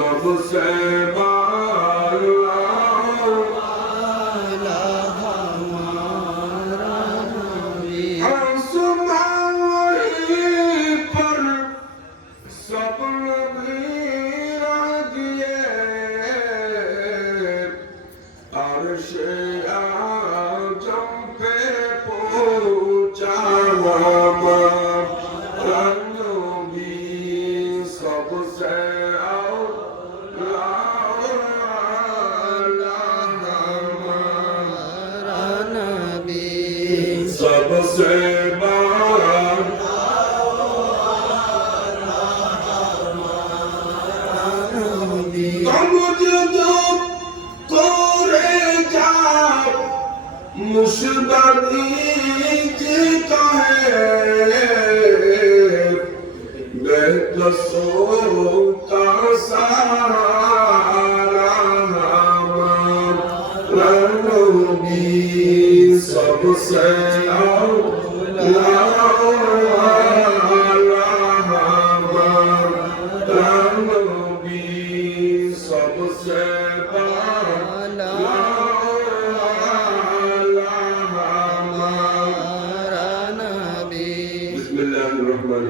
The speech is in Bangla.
تب سے Abu Sa'ad सबसे महान করে যাও মুসবাদী যে কহে বেহত সো سجی سب سے رنوی ملے گی